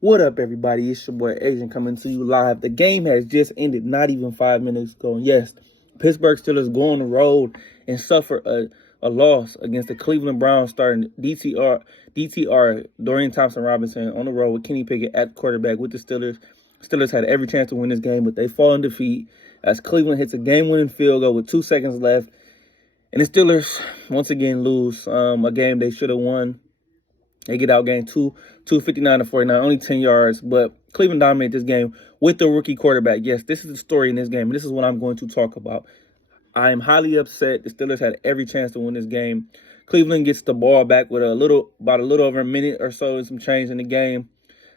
What up, everybody? It's your boy Asian coming to you live. The game has just ended not even 5 minutes ago. And yes, Pittsburgh Steelers go on the road and suffer a loss against the Cleveland Browns starting DTR, Dorian Thompson-Robinson, on the road with Kenny Pickett at quarterback with the Steelers. Steelers had every chance to win this game, but they fall in defeat as Cleveland hits a game-winning field goal with 2 seconds left. And the Steelers, once again, lose a game they should have won. They get outgained 259-49, only 10 yards. But Cleveland dominated this game with the rookie quarterback. Yes, this is the story in this game, and this is what I'm going to talk about. I am highly upset. The Steelers had every chance to win this game. Cleveland gets the ball back with about a little over a minute or so and some change in the game.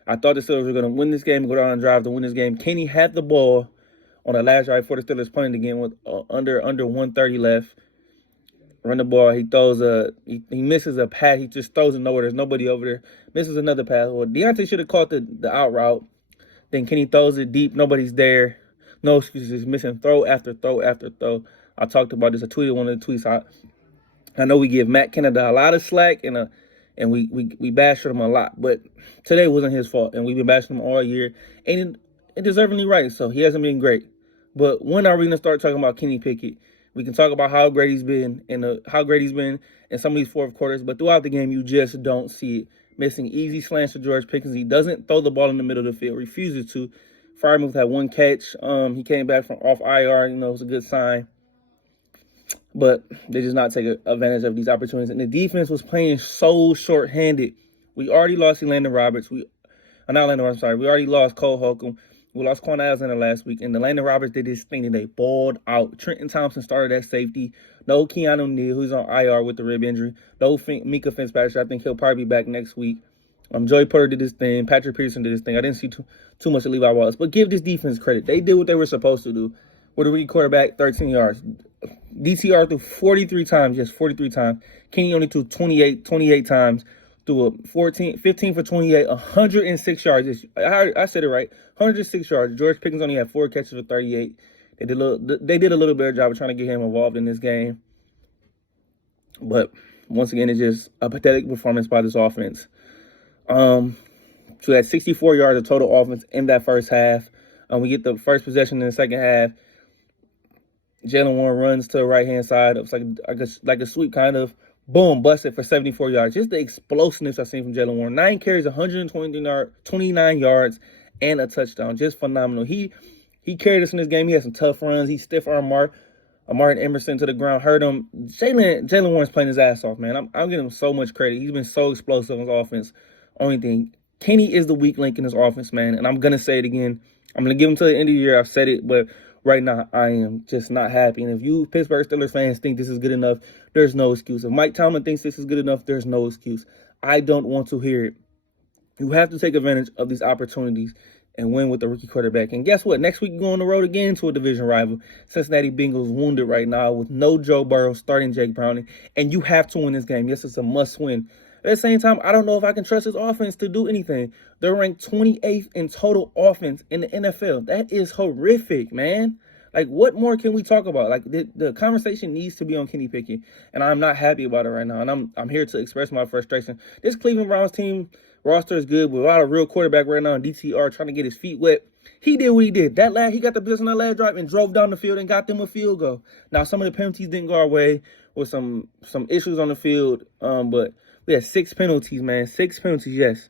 I thought the Steelers were going to win this game and go down and drive to win this game. Kenny had the ball on the last drive before the Steelers punted again with under 130 left. Run the ball. He throws he misses a pass. He just throws it nowhere. There's nobody over there. Misses another pass. Well, Deontay should have caught the out route. Then Kenny throws it deep. Nobody's there. No excuses. Missing throw after throw after throw. I talked about this. I tweeted one of the tweets. I know we give Matt Canada a lot of slack and we bash him a lot, but today wasn't his fault, and we've been bashing him all year, and deservingly right. So he hasn't been great. But when are we gonna start talking about Kenny Pickett? We can talk about how great he's been and how great he's been in some of these fourth quarters, but throughout the game, you just don't see it. Missing easy slants to George Pickens. He doesn't throw the ball in the middle of the field. Refuses to. Freiermuth had one catch. He came back from off IR. It was a good sign. But they just not take advantage of these opportunities. And the defense was playing so short-handed. We already lost Elandon Roberts. We already lost Cole Holcomb. We lost Quan Alexander last week, and Elandon Roberts did his thing, and they balled out. Trenton Thompson started at safety. No Keanu Neal, who's on IR with the rib injury. No Mika Fitzpatrick. I think he'll probably be back next week. Joey Porter did his thing. Patrick Peterson did his thing. I didn't see too much of Levi Wallace, but give this defense credit. They did what they were supposed to do. With a rookie quarterback, 13 yards. DTR threw 43 times. Yes, 43 times. Kenny only threw 28 times. Threw a 15 for 28, 106 yards. I said it right. 106 yards. George Pickens only had 4 catches for 38. They did a little better job of trying to get him involved in this game. But once again, it's just a pathetic performance by this offense. So we had 64 yards of total offense in that first half. We get the first possession in the second half. Jaylen Warren runs to the right-hand side. It was like a sweep kind of. Boom, busted for 74 yards. Just the explosiveness I've seen from Jaylen Warren. 9 carries, 129 yards, and a touchdown. Just phenomenal. He carried us in this game. He had some tough runs. He stiff-armed Martin Emerson to the ground. Hurt him. Jaylen Warren's playing his ass off, man. I'm giving him so much credit. He's been so explosive in his offense. Only thing, Kenny is the weak link in his offense, man. And I'm going to say it again. I'm going to give him to the end of the year. I've said it, but right now, I am just not happy. And if you Pittsburgh Steelers fans think this is good enough, there's no excuse. If Mike Tomlin thinks this is good enough, there's no excuse. I don't want to hear it. You have to take advantage of these opportunities and win with the rookie quarterback. And guess what? Next week, you go on the road again to a division rival. Cincinnati Bengals wounded right now with no Joe Burrow starting Jake Browning. And you have to win this game. Yes, it's a must-win. At the same time, I don't know if I can trust this offense to do anything. They're ranked 28th in total offense in the NFL. That is horrific, man. Like, what more can we talk about? Like, the conversation needs to be on Kenny Pickett, and I'm not happy about it right now. And I'm here to express my frustration. This Cleveland Browns team roster is good, but without a real quarterback right now, DTR trying to get his feet wet. He did what he did. He got the business on that last drive and drove down the field and got them a field goal. Now, some of the penalties didn't go our way with some issues on the field, but we had 6 penalties, man. 6 penalties, yes.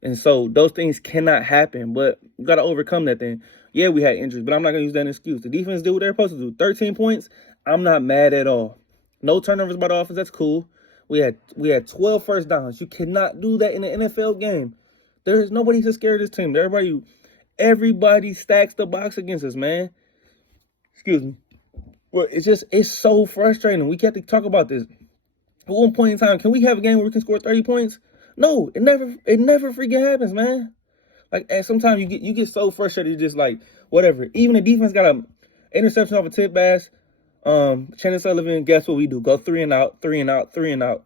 And so those things cannot happen, but you got to overcome that thing. Yeah, we had injuries, but I'm not going to use that as an excuse. The defense did what they're supposed to do. 13 points, I'm not mad at all. No turnovers by the offense, that's cool. We had 12 first downs. You cannot do that in an NFL game. There's nobody to scare this team. Everybody stacks the box against us, man. Excuse me. But it's so frustrating. We have to talk about this. At one point in time, can we have a game where we can score 30 points? No, it never freaking happens, man. Like, and sometimes you get so frustrated, just like, whatever. Even the defense got an interception off a tip pass. Chandler Sullivan, guess what we do? Go 3 and out, 3 and out, 3 and out.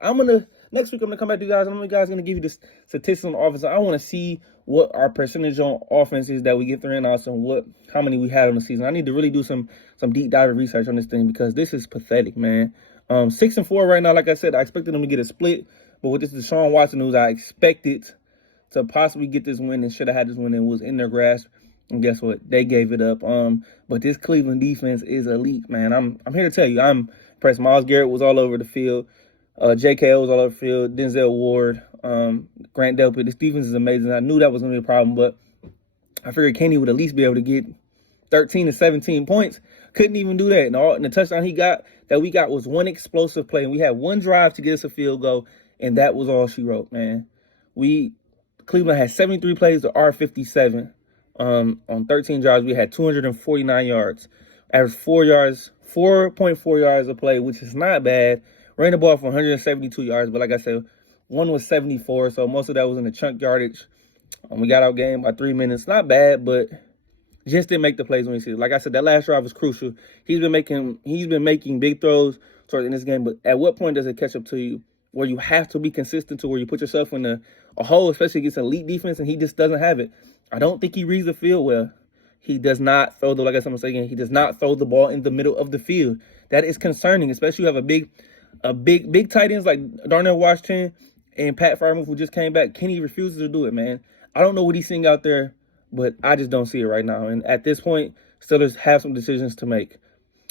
Next week I'm gonna come back to you guys, and I'm gonna give you the statistics on offense. I want to see what our percentage on offense is that we get 3 and outs and how many we had on the season. I need to really do some deep dive research on this thing because this is pathetic, man. 6-4 right now. Like I said, I expected them to get a split, but with this Deshaun Watson news, I expected to possibly get this win and should have had this win and was in their grasp. And guess what? They gave it up. But this Cleveland defense is elite, man. I'm here to tell you, I'm impressed. Myles Garrett was all over the field. JKO was all over the field. Denzel Ward, Grant Delpit. This defense is amazing. I knew that was going to be a problem, but I figured Kenny would at least be able to get 13 to 17 points. Couldn't even do that. And the touchdown we got was one explosive play. And we had one drive to get us a field goal, and that was all she wrote, man. Cleveland had 73 plays to our 57. On 13 drives, we had 249 yards. Average 4.4 yards a play, which is not bad. Ran the ball for 172 yards, but like I said, one was 74, so most of that was in the chunk yardage. We got out game by 3 minutes. Not bad, but just didn't make the plays when you see it. Like I said, that last drive was crucial. He's been making big throws in this game, but at what point does it catch up to you where you have to be consistent to where you put yourself in a hole, especially against elite defense, and he just doesn't have it. I don't think he reads the field well. He does not throw the, like I'm saying, he does not throw the ball in the middle of the field. That is concerning, especially you have a big tight ends like Darnell Washington and Pat Freiermuth who just came back. Kenny refuses to do it, man. I don't know what he's seeing out there, but I just don't see it right now. And at this point, Steelers have some decisions to make.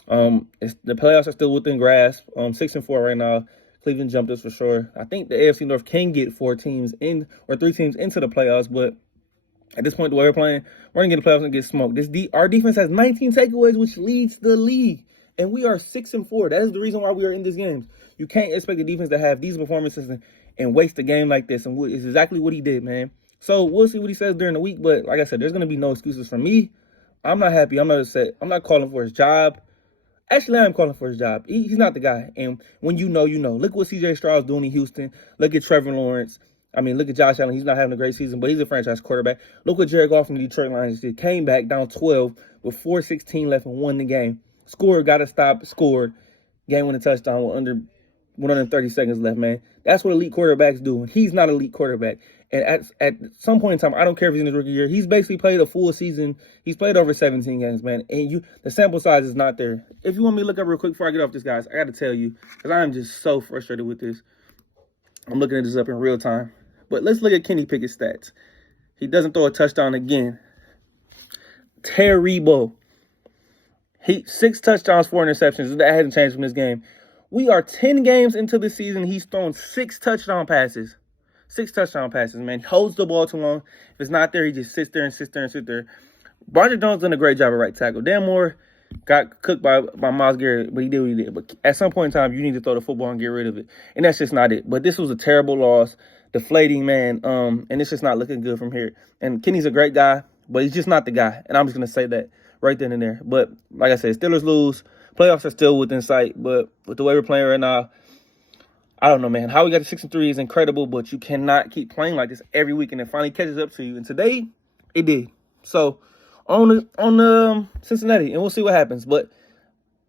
The playoffs are still within grasp. 6-4 right now. Cleveland jumped us for sure. I think the AFC North can get 3 teams into the playoffs, but at this point, the way we're playing, we're going to get the playoffs and get smoked. Our defense has 19 takeaways, which leads the league. And we are 6-4. That is the reason why we are in these games. You can't expect the defense to have these performances and waste a game like this. And it's exactly what he did, man. So we'll see what he says during the week. But like I said, there's going to be no excuses for me. I'm not happy. I'm not upset. I'm not calling for his job. Actually, I am calling for his job. He's not the guy. And when you know, you know. Look what C.J. Stroud's doing in Houston. Look at Trevor Lawrence. I mean, look at Josh Allen. He's not having a great season, but he's a franchise quarterback. Look what Jared Goff from the Detroit Lions did. Came back down 12 with 4:16 left and won the game. Scored, got to stop, scored. Game-winning touchdown with under 130 seconds left, man. That's what elite quarterbacks do. And he's not an elite quarterback. And at some point in time, I don't care if he's in his rookie year, he's basically played a full season. He's played over 17 games, man. And the sample size is not there. If you want me to look up real quick before I get off this, guys, I got to tell you, because I am just so frustrated with this. I'm looking at this up in real time. But let's look at Kenny Pickett's stats. He doesn't throw a touchdown again. Terrible. 6 touchdowns, 4 interceptions. That hasn't changed from this game. We are 10 games into the season. He's thrown 6 touchdown passes. 6 touchdown passes, man. He holds the ball too long. If it's not there, he just sits there. Broderick Jones done a great job at right tackle. Dan Moore got cooked by Myles Garrett, but he did what he did. But at some point in time, you need to throw the football and get rid of it. And that's just not it. But this was a terrible loss. Deflating, man. And it's just not looking good from here. And Kenny's a great guy, but he's just not the guy. And I'm just going to say that right then and there. But like I said, Steelers lose. Playoffs are still within sight. But with the way we're playing right now, I don't know, man. How we got to 6-3 is incredible, but you cannot keep playing like this every week, and it finally catches up to you. And today, it did. So on Cincinnati, and we'll see what happens. But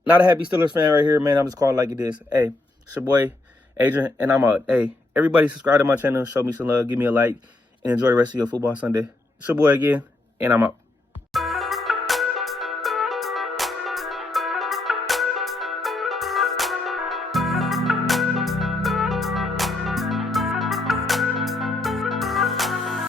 not a happy Steelers fan right here, man. I'm just calling like it is. Hey, it's your boy Adrian, and I'm out. Hey, everybody subscribe to my channel, show me some love, give me a like, and enjoy the rest of your football Sunday. It's your boy again, and I'm out.